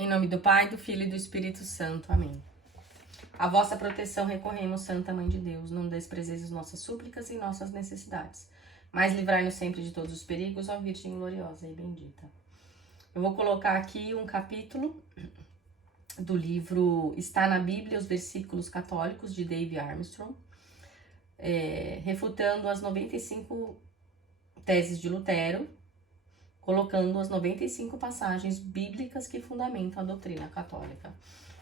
Em nome do Pai, do Filho e do Espírito Santo. Amém. A vossa proteção recorremos, Santa Mãe de Deus. Não desprezeis as nossas súplicas e nossas necessidades, mas livrai-nos sempre de todos os perigos, ó Virgem gloriosa e bendita. Eu vou colocar aqui um capítulo do livro Está na Bíblia, os Versículos Católicos, de Dave Armstrong, refutando as 95 teses de Lutero, colocando as 95 passagens bíblicas que fundamentam a doutrina católica.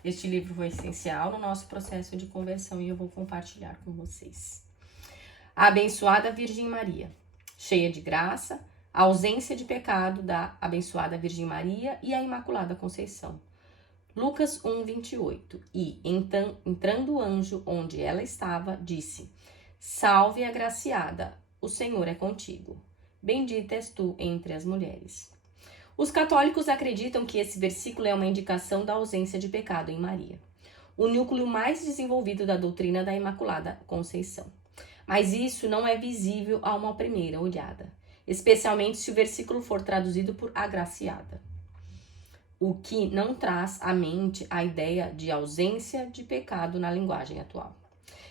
Este livro foi essencial no nosso processo de conversão e eu vou compartilhar com vocês. A abençoada Virgem Maria, cheia de graça, a ausência de pecado da abençoada Virgem Maria e a Imaculada Conceição. Lucas 1:28. E, entrando o anjo onde ela estava, disse: Salve, agraciada, o Senhor é contigo. Bendita és tu entre as mulheres. Os católicos acreditam que esse versículo é uma indicação da ausência de pecado em Maria, o núcleo mais desenvolvido da doutrina da Imaculada Conceição. Mas isso não é visível a uma primeira olhada, especialmente se o versículo for traduzido por agraciada, o que não traz à mente a ideia de ausência de pecado na linguagem atual.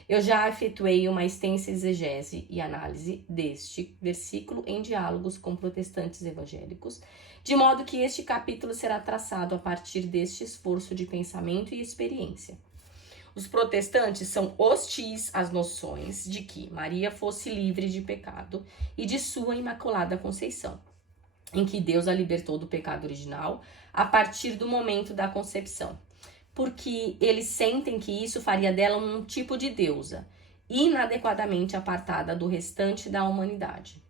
Eu já efetuei uma extensa exegese e análise deste versículo em diálogos com protestantes evangélicos, de modo que este capítulo será traçado a partir deste esforço de pensamento e experiência. Os protestantes são hostis às noções de que Maria fosse livre de pecado e de sua Imaculada Conceição, em que Deus a libertou do pecado original a partir do momento da concepção, porque eles sentem que isso faria dela um tipo de deusa, inadequadamente apartada do restante da humanidade.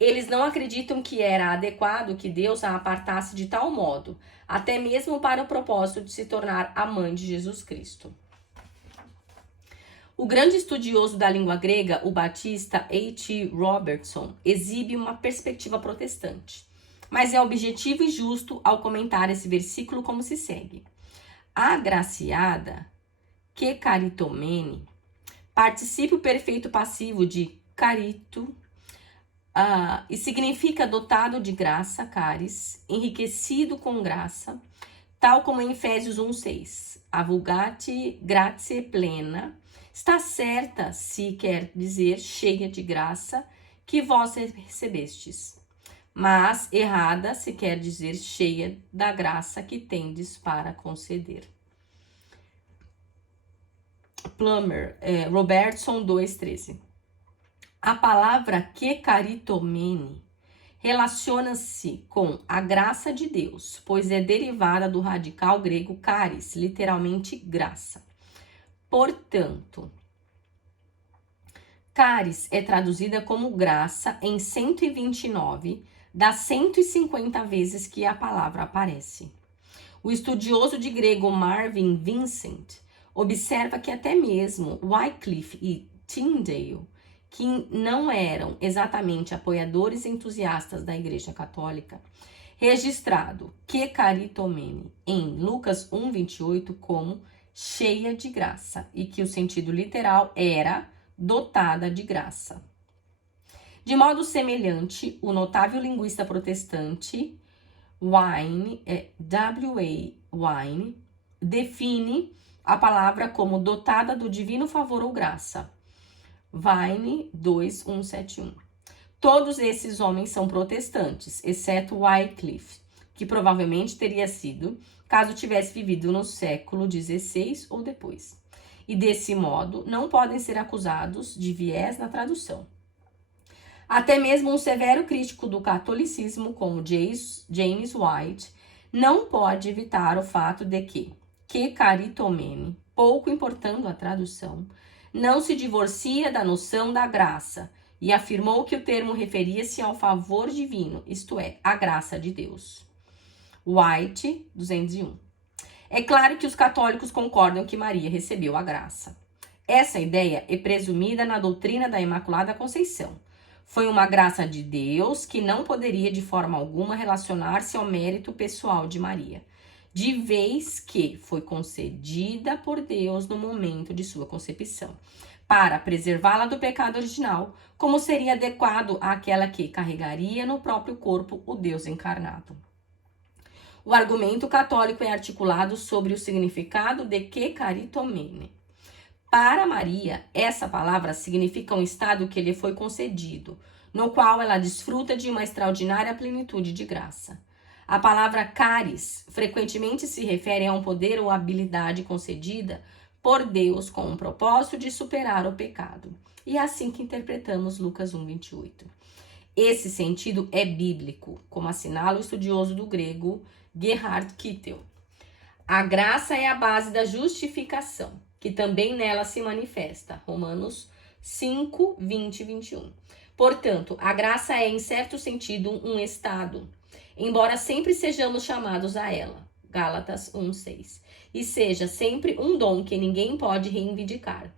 Eles não acreditam que era adequado que Deus a apartasse de tal modo, até mesmo para o propósito de se tornar a mãe de Jesus Cristo. O grande estudioso da língua grega, o batista A.T. Robertson, exibe uma perspectiva protestante, mas é objetivo e justo ao comentar esse versículo como se segue. Agraciada, que caritomene, participio perfeito passivo de carito, e significa dotado de graça, caris, enriquecido com graça, tal como em Efésios 1:6. A vulgate gratiae plena, está certa se quer dizer cheia de graça que vós recebestes, mas errada se quer dizer cheia da graça que tendes para conceder. Plummer, Robertson 2:13. A palavra que caritomene relaciona-se com a graça de Deus, pois é derivada do radical grego charis, literalmente graça. Portanto, charis é traduzida como graça em 129 das 150 vezes que a palavra aparece. O estudioso de grego Marvin Vincent observa que até mesmo Wycliffe e Tyndale, que não eram exatamente apoiadores entusiastas da Igreja Católica, registrado que caritomene em Lucas 1:28 como cheia de graça e que o sentido literal era dotada de graça. De modo semelhante, o notável linguista protestante W.A. Wine define a palavra como dotada do divino favor ou graça. Vine 2:171. Todos esses homens são protestantes, exceto Wycliffe, que provavelmente teria sido, caso tivesse vivido no século XVI ou depois. E desse modo, não podem ser acusados de viés na tradução. Até mesmo um severo crítico do catolicismo, como James White, não pode evitar o fato de que caritomene, pouco importando a tradução, não se divorcia da noção da graça e afirmou que o termo referia-se ao favor divino, isto é, a graça de Deus. White, 201. É claro que os católicos concordam que Maria recebeu a graça. Essa ideia é presumida na doutrina da Imaculada Conceição. Foi uma graça de Deus que não poderia de forma alguma relacionar-se ao mérito pessoal de Maria, de vez que foi concedida por Deus no momento de sua concepção, para preservá-la do pecado original, como seria adequado àquela que carregaria no próprio corpo o Deus encarnado. O argumento católico é articulado sobre o significado de que caritomene. Para Maria, essa palavra significa um estado que lhe foi concedido, no qual ela desfruta de uma extraordinária plenitude de graça. A palavra caris frequentemente se refere a um poder ou habilidade concedida por Deus com o propósito de superar o pecado. E é assim que interpretamos Lucas 1:28. Esse sentido é bíblico, como assinala o estudioso do grego Gerhard Kittel. A graça é a base da justificação, que também nela se manifesta. Romanos 5, 20 e 21. Portanto, a graça é, em certo sentido, um estado, embora sempre sejamos chamados a ela. Gálatas 1:6. E seja sempre um dom que ninguém pode reivindicar.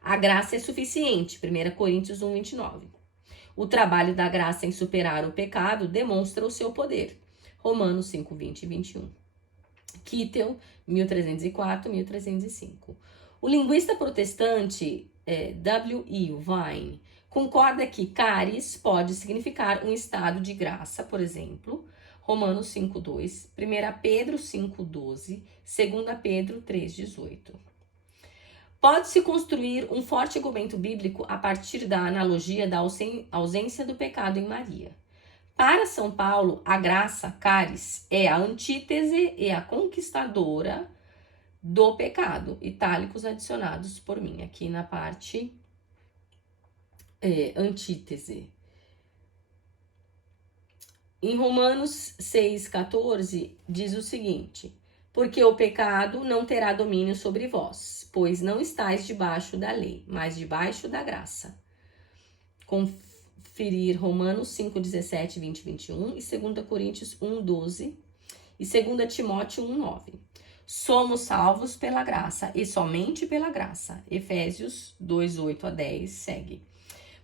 A graça é suficiente. 1 Coríntios 1:29. O trabalho da graça em superar o pecado demonstra o seu poder. Romanos 5, 20 e 21. Kittel, 1304-1305. O linguista protestante W.E. Vine concorda que caris pode significar um estado de graça, por exemplo, Romanos 5:2, 1 Pedro 5:12, 2 Pedro 3:18. Pode-se construir um forte argumento bíblico a partir da analogia da ausência do pecado em Maria. Para São Paulo, a graça, caris, é a antítese e a conquistadora do pecado. Itálicos adicionados por mim, aqui na parte antítese. Em Romanos 6,14, diz o seguinte: porque o pecado não terá domínio sobre vós, pois não estáis debaixo da lei, mas debaixo da graça. Conferir Romanos 5:17, 20 e 21 e 2 Coríntios 1:12 e 2 Timóteo 1:9. Somos salvos pela graça e somente pela graça. Efésios 2:8 a 10 segue.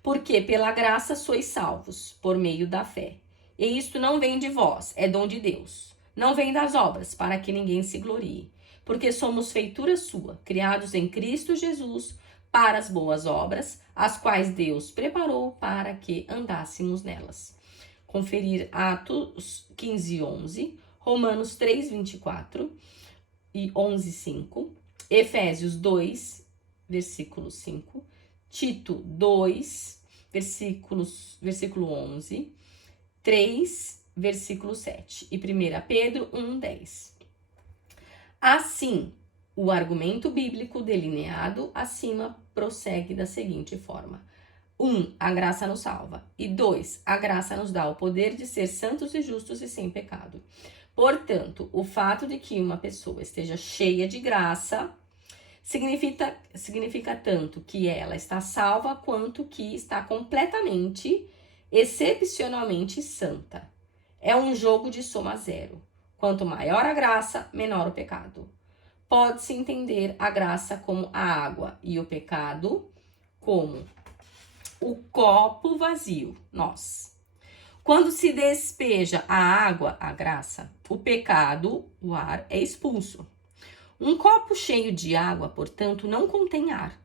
Porque pela graça sois salvos, por meio da fé. E isto não vem de vós, é dom de Deus. Não vem das obras, para que ninguém se glorie. Porque somos feitura sua, criados em Cristo Jesus, para as boas obras, as quais Deus preparou para que andássemos nelas. Conferir Atos 15:11, Romanos 3:24 e 11:5, Efésios 2, versículo 5, Tito 2, versículo 11, 3, versículo 7 e 1 Pedro 1:10. Assim, o argumento bíblico delineado acima prossegue da seguinte forma: 1. A graça nos salva. E 2. A graça nos dá o poder de ser santos e justos e sem pecado. Portanto, o fato de que uma pessoa esteja cheia de graça significa tanto que ela está salva quanto que está completamente, excepcionalmente santa. É um jogo de soma zero. Quanto maior a graça, menor o pecado. Pode-se entender a graça como a água e o pecado como o copo vazio, nós. Quando se despeja a água, a graça, o pecado, o ar, é expulso. Um copo cheio de água, portanto, não contém ar.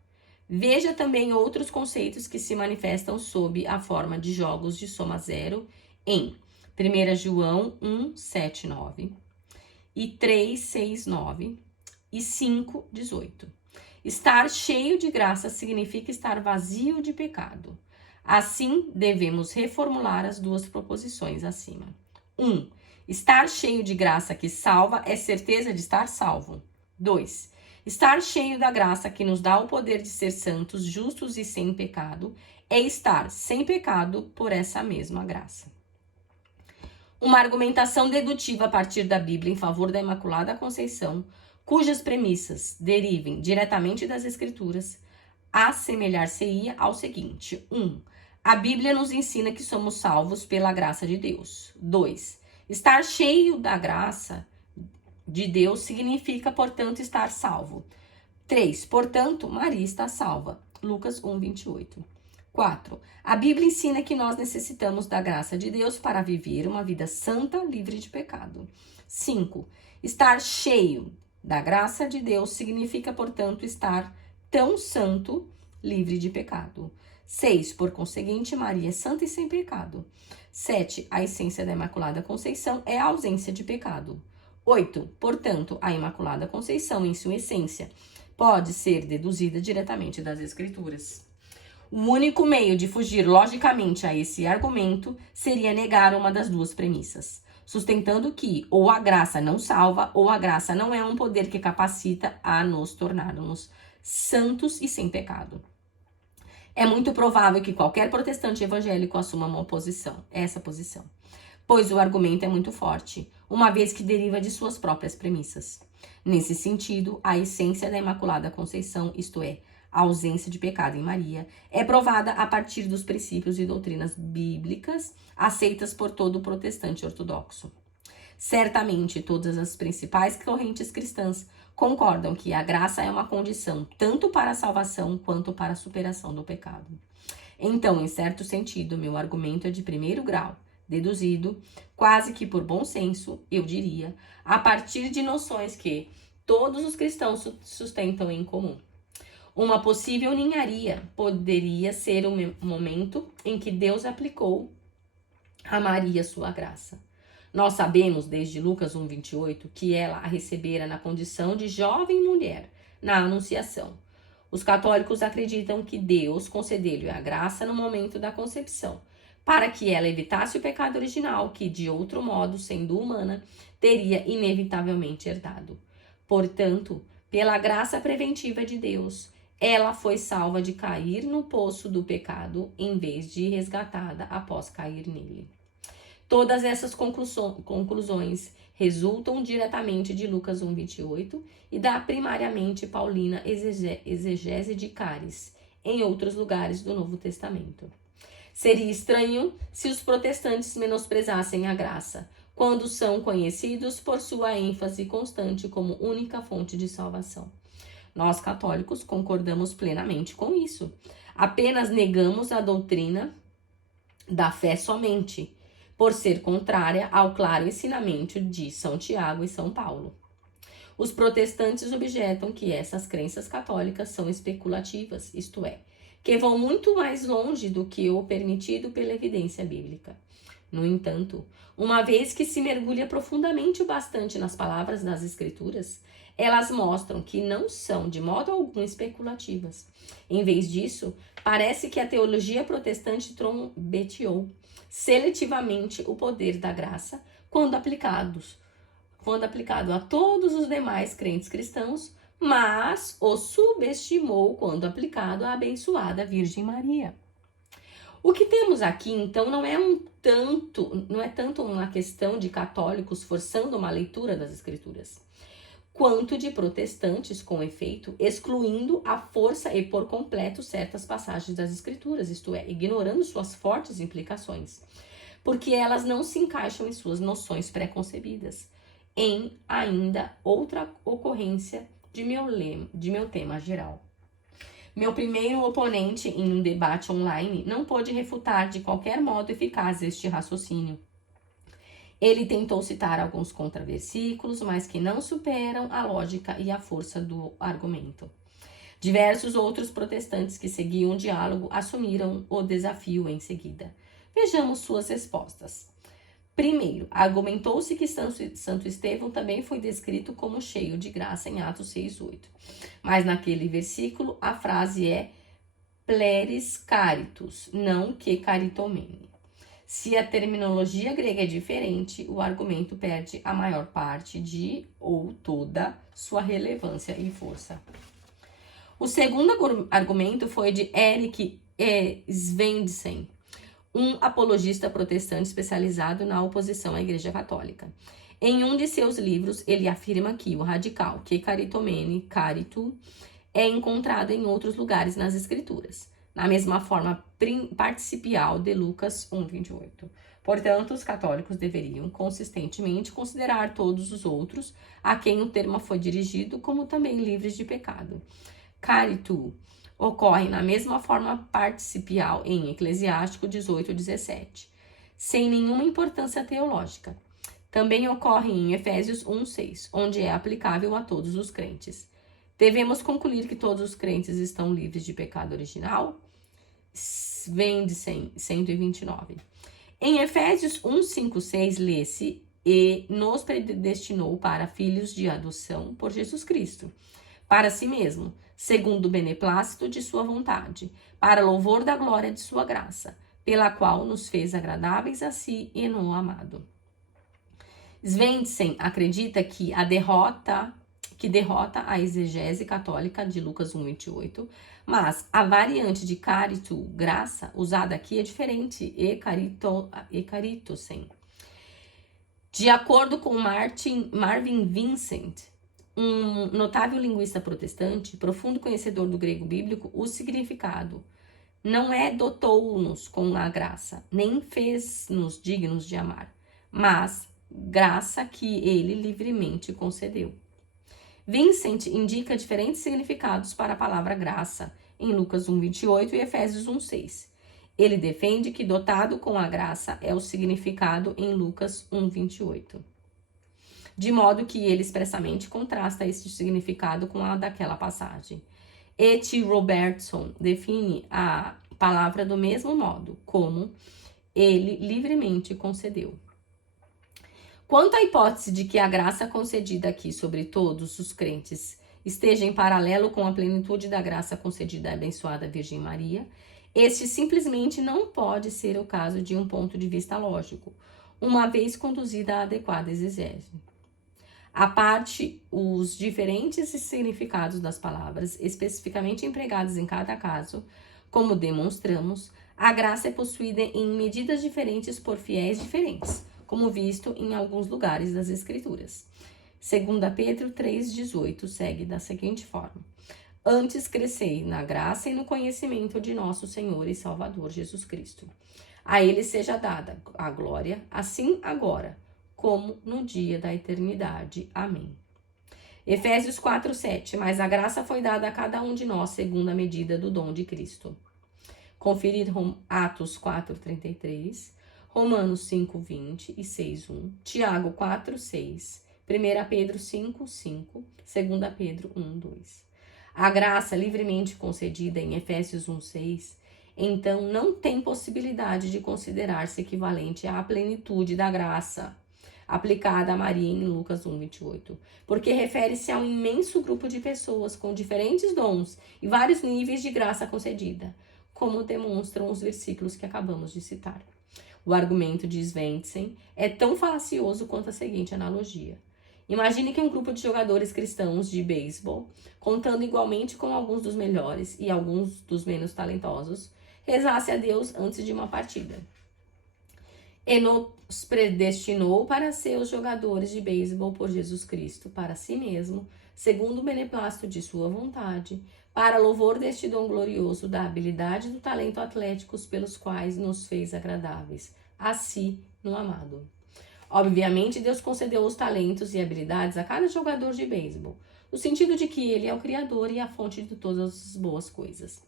Veja também outros conceitos que se manifestam sob a forma de jogos de soma zero em 1 João 1, 7, 9 e 3, 6, 9 e 5, 18. Estar cheio de graça significa estar vazio de pecado. Assim, devemos reformular as duas proposições acima. 1. Estar cheio de graça que salva é certeza de estar salvo. 2. Estar cheio da graça que nos dá o poder de ser santos, justos e sem pecado é estar sem pecado por essa mesma graça. Uma argumentação dedutiva a partir da Bíblia em favor da Imaculada Conceição, cujas premissas derivem diretamente das Escrituras, assemelhar-se-ia ao seguinte: 1. A Bíblia nos ensina que somos salvos pela graça de Deus. 2. Estar cheio da graça de Deus significa, portanto, estar salvo. 3. Portanto, Maria está salva. Lucas 1, 28. 4. A Bíblia ensina que nós necessitamos da graça de Deus para viver uma vida santa, livre de pecado. 5. Estar cheio da graça de Deus significa, portanto, estar tão santo, livre de pecado. 6. Por conseguinte, Maria é santa e sem pecado. 7. A essência da Imaculada Conceição é a ausência de pecado. 8. Portanto, a Imaculada Conceição, em sua essência, pode ser deduzida diretamente das Escrituras. O único meio de fugir logicamente a esse argumento seria negar uma das duas premissas, sustentando que ou a graça não salva ou a graça não é um poder que capacita a nos tornarmos santos e sem pecado. É muito provável que qualquer protestante evangélico assuma essa posição, pois o argumento é muito forte, uma vez que deriva de suas próprias premissas. Nesse sentido, a essência da Imaculada Conceição, isto é, a ausência de pecado em Maria, é provada a partir dos princípios e doutrinas bíblicas aceitas por todo protestante ortodoxo. Certamente, todas as principais correntes cristãs concordam que a graça é uma condição tanto para a salvação quanto para a superação do pecado. Então, em certo sentido, meu argumento é de primeiro grau, deduzido, quase que por bom senso, eu diria, a partir de noções que todos os cristãos sustentam em comum. Uma possível ninharia poderia ser o momento em que Deus aplicou a Maria sua graça. Nós sabemos, desde Lucas 1,28, que ela a recebera na condição de jovem mulher, na Anunciação. Os católicos acreditam que Deus concedeu-lhe a graça no momento da concepção, para que ela evitasse o pecado original que, de outro modo, sendo humana, teria inevitavelmente herdado. Portanto, pela graça preventiva de Deus, ela foi salva de cair no poço do pecado, em vez de resgatada após cair nele. Todas essas conclusões resultam diretamente de Lucas 1,28 e da primariamente paulina exegese de Cáris, em outros lugares do Novo Testamento. Seria estranho se os protestantes menosprezassem a graça, quando são conhecidos por sua ênfase constante como única fonte de salvação. Nós, católicos, concordamos plenamente com isso. Apenas negamos a doutrina da fé somente, por ser contrária ao claro ensinamento de São Tiago e São Paulo. Os protestantes objetam que essas crenças católicas são especulativas, isto é, que vão muito mais longe do que o permitido pela evidência bíblica. No entanto, uma vez que se mergulha profundamente o bastante nas palavras das Escrituras, elas mostram que não são de modo algum especulativas. Em vez disso, parece que a teologia protestante trombeteou seletivamente o poder da graça quando aplicado a todos os demais crentes cristãos, mas o subestimou quando aplicado à abençoada Virgem Maria. O que temos aqui, então, não é tanto uma questão de católicos forçando uma leitura das Escrituras, quanto de protestantes, com efeito, excluindo à força e por completo certas passagens das Escrituras, isto é, ignorando suas fortes implicações, porque elas não se encaixam em suas noções pré-concebidas. Em ainda outra ocorrência de meu tema geral. Meu primeiro oponente em um debate online não pôde refutar de qualquer modo eficaz este raciocínio. Ele tentou citar alguns contraversículos, mas que não superam a lógica e a força do argumento. Diversos outros protestantes que seguiam o diálogo assumiram o desafio em seguida. Vejamos suas respostas. Primeiro, argumentou-se que Santo Estevão também foi descrito como cheio de graça em Atos 6:8. Mas naquele versículo a frase é pleris caritus, não que caritomene. Se a terminologia grega é diferente, o argumento perde a maior parte de ou toda sua relevância e força. O segundo argumento foi de Erik Svendsen, um apologista protestante especializado na oposição à Igreja Católica. Em um de seus livros, ele afirma que o radical que caritomene, caritu, é encontrado em outros lugares nas Escrituras, na mesma forma participial de Lucas 1,28. Portanto, os católicos deveriam consistentemente considerar todos os outros a quem o termo foi dirigido como também livres de pecado. Caritu ocorre na mesma forma participial em Eclesiástico 18:17, sem nenhuma importância teológica. Também ocorre em Efésios 1:6, onde é aplicável a todos os crentes. Devemos concluir que todos os crentes estão livres de pecado original? Svendsen 129. Em Efésios 1:5-6 lê-se e nos predestinou para filhos de adoção por Jesus Cristo, para si mesmo, segundo o beneplácito de sua vontade, para louvor da glória de sua graça, pela qual nos fez agradáveis a si e no amado. Svendsen acredita que derrota a exegese católica de Lucas 1:28, mas a variante de carito, graça, usada aqui é diferente, ecaritosen. De acordo com Marvin Vincent, um notável linguista protestante, profundo conhecedor do grego bíblico, o significado não é dotou-nos com a graça, nem fez-nos dignos de amar, mas graça que ele livremente concedeu. Vincent indica diferentes significados para a palavra graça em Lucas 1:28 e Efésios 1:6. Ele defende que dotado com a graça é o significado em Lucas 1:28. De modo que ele expressamente contrasta este significado com a daquela passagem. E.T. Robertson define a palavra do mesmo modo, como ele livremente concedeu. Quanto à hipótese de que a graça concedida aqui sobre todos os crentes esteja em paralelo com a plenitude da graça concedida à abençoada Virgem Maria, este simplesmente não pode ser o caso de um ponto de vista lógico, uma vez conduzida a adequada exegese. À parte os diferentes significados das palavras especificamente empregadas em cada caso, como demonstramos, a graça é possuída em medidas diferentes por fiéis diferentes, como visto em alguns lugares das Escrituras. 2 Pedro 3,18 segue da seguinte forma: Antes crescei na graça e no conhecimento de nosso Senhor e Salvador Jesus Cristo. A ele seja dada a glória, assim agora, como no dia da eternidade. Amém. Efésios 4:7. Mas a graça foi dada a cada um de nós segundo a medida do dom de Cristo. Conferir Atos 4:33, Romanos 5:20 e 6:1, Tiago 4:6, 1 Pedro 5:5, 2 Pedro 1:2. A graça livremente concedida em Efésios 1:6, então não tem possibilidade de considerar-se equivalente à plenitude da graça aplicada a Maria em Lucas 1:28, porque refere-se a um imenso grupo de pessoas com diferentes dons e vários níveis de graça concedida, como demonstram os versículos que acabamos de citar. O argumento de Svendsen é tão falacioso quanto a seguinte analogia. Imagine que um grupo de jogadores cristãos de beisebol, contando igualmente com alguns dos melhores e alguns dos menos talentosos, rezasse a Deus antes de uma partida. E nos predestinou para ser os jogadores de beisebol por Jesus Cristo, para si mesmo, segundo o beneplácito de sua vontade, para louvor deste dom glorioso da habilidade e do talento atléticos pelos quais nos fez agradáveis, a si no amado. Obviamente, Deus concedeu os talentos e habilidades a cada jogador de beisebol, no sentido de que ele é o criador e a fonte de todas as boas coisas.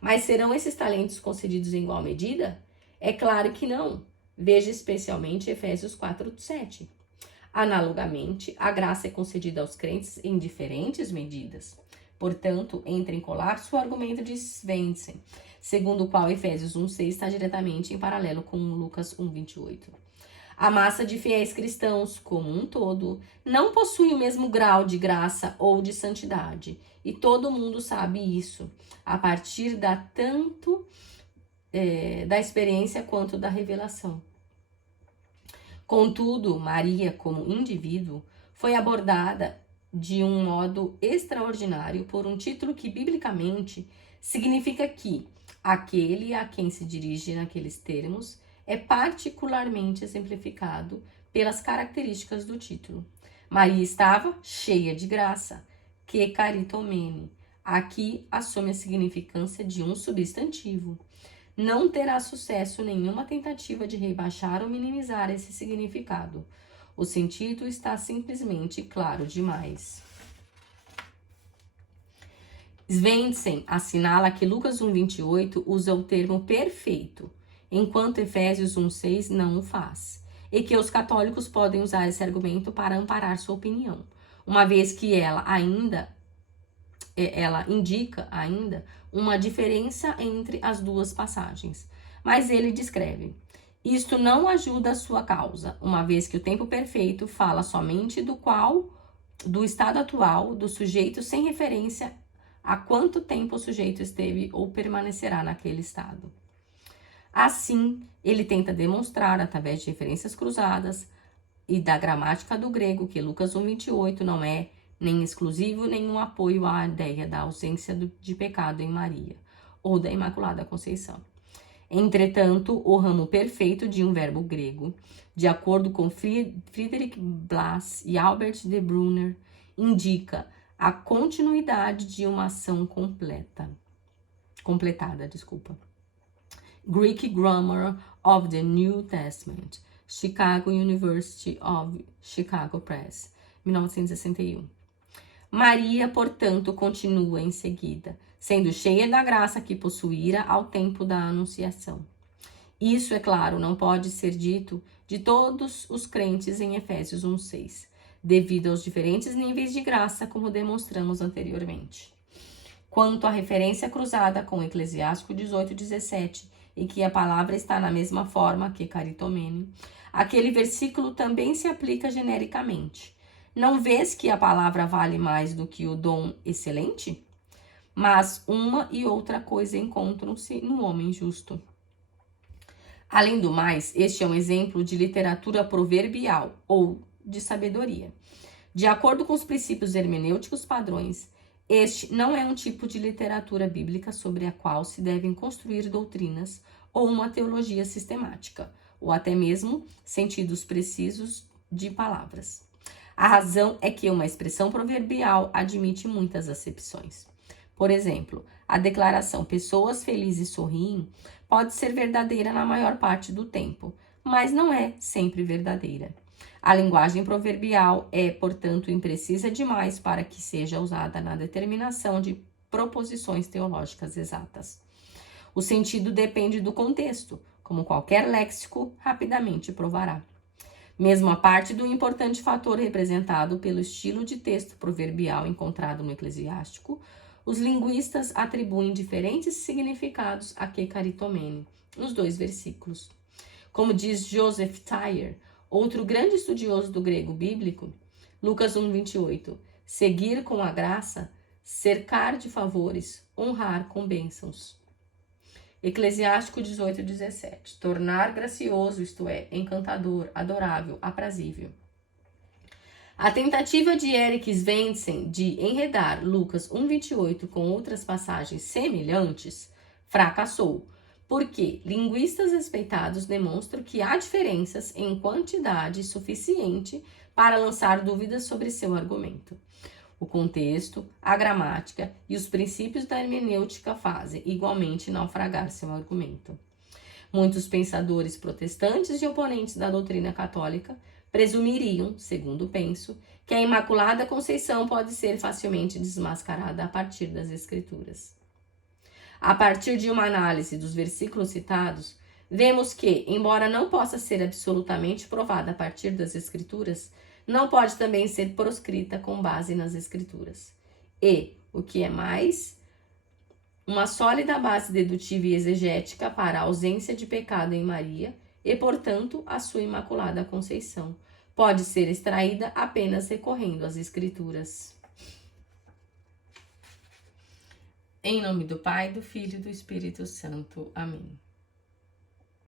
Mas serão esses talentos concedidos em igual medida? É claro que não. Veja especialmente Efésios 4:7. Analogamente, a graça é concedida aos crentes em diferentes medidas. Portanto, entra em colapso o argumento de Svendsen, segundo o qual Efésios 1:6 está diretamente em paralelo com Lucas 1:28. A massa de fiéis cristãos, como um todo, não possui o mesmo grau de graça ou de santidade, e todo mundo sabe isso, a partir tanto da experiência quanto da revelação. Contudo, Maria, como indivíduo, foi abordada de um modo extraordinário por um título que, biblicamente, significa que aquele a quem se dirige naqueles termos é particularmente exemplificado pelas características do título. Maria estava cheia de graça, que caritomene. Aqui assume a significância de um substantivo. Não terá sucesso nenhuma tentativa de rebaixar ou minimizar esse significado. O sentido está simplesmente claro demais. Svendsen assinala que Lucas 1:28 usa o termo perfeito, enquanto Efésios 1:6 não o faz, e que os católicos podem usar esse argumento para amparar sua opinião, uma vez que ela indica ainda uma diferença entre as duas passagens. Mas ele descreve: Isto não ajuda a sua causa, uma vez que o tempo perfeito fala somente do estado atual do sujeito sem referência a quanto tempo o sujeito esteve ou permanecerá naquele estado. Assim, ele tenta demonstrar, através de referências cruzadas e da gramática do grego, que Lucas 1:28 não é nem exclusivo nem um apoio à ideia da ausência de pecado em Maria, ou da Imaculada Conceição. Entretanto, o ramo perfeito de um verbo grego, de acordo com Friedrich Blas e Albert de Brunner, indica a continuidade de uma ação completada. Greek Grammar of the New Testament, Chicago University of Chicago Press, 1961. Maria, portanto, continua em seguida, sendo cheia da graça que possuíra ao tempo da anunciação. Isso, é claro, não pode ser dito de todos os crentes em Efésios 1:6, devido aos diferentes níveis de graça, como demonstramos anteriormente. Quanto à referência cruzada com Eclesiástico 18:17, e que a palavra está na mesma forma que caritomene, aquele versículo também se aplica genericamente. Não vês que a palavra vale mais do que o dom excelente? Mas uma e outra coisa encontram-se no homem justo. Além do mais, este é um exemplo de literatura proverbial ou de sabedoria. De acordo com os princípios hermenêuticos padrões, este não é um tipo de literatura bíblica sobre a qual se devem construir doutrinas ou uma teologia sistemática, ou até mesmo sentidos precisos de palavras. A razão é que uma expressão proverbial admite muitas acepções. Por exemplo, a declaração pessoas felizes sorriem pode ser verdadeira na maior parte do tempo, mas não é sempre verdadeira. A linguagem proverbial é, portanto, imprecisa demais para que seja usada na determinação de proposições teológicas exatas. O sentido depende do contexto, como qualquer léxico rapidamente provará. Mesmo a parte do importante fator representado pelo estilo de texto proverbial encontrado no Eclesiástico, os linguistas atribuem diferentes significados a que caritomene, nos 2 versículos. Como diz Joseph Thayer, outro grande estudioso do grego bíblico, Lucas 1:28, seguir com a graça, cercar de favores, honrar com bênçãos. Eclesiástico 18:17, tornar gracioso, isto é, encantador, adorável, aprazível. A tentativa de Eric Svensson de enredar Lucas 1:28 com outras passagens semelhantes fracassou, porque linguistas respeitados demonstram que há diferenças em quantidade suficiente para lançar dúvidas sobre seu argumento. O contexto, a gramática e os princípios da hermenêutica fazem igualmente naufragar seu argumento. Muitos pensadores protestantes e oponentes da doutrina católica presumiriam, segundo penso, que a Imaculada Conceição pode ser facilmente desmascarada a partir das Escrituras. A partir de uma análise dos versículos citados, vemos que, embora não possa ser absolutamente provada a partir das Escrituras, não pode também ser proscrita com base nas Escrituras. E, o que é mais, uma sólida base dedutiva e exegética para a ausência de pecado em Maria e, portanto, a sua Imaculada Conceição pode ser extraída apenas recorrendo às Escrituras. Em nome do Pai, do Filho e do Espírito Santo. Amém.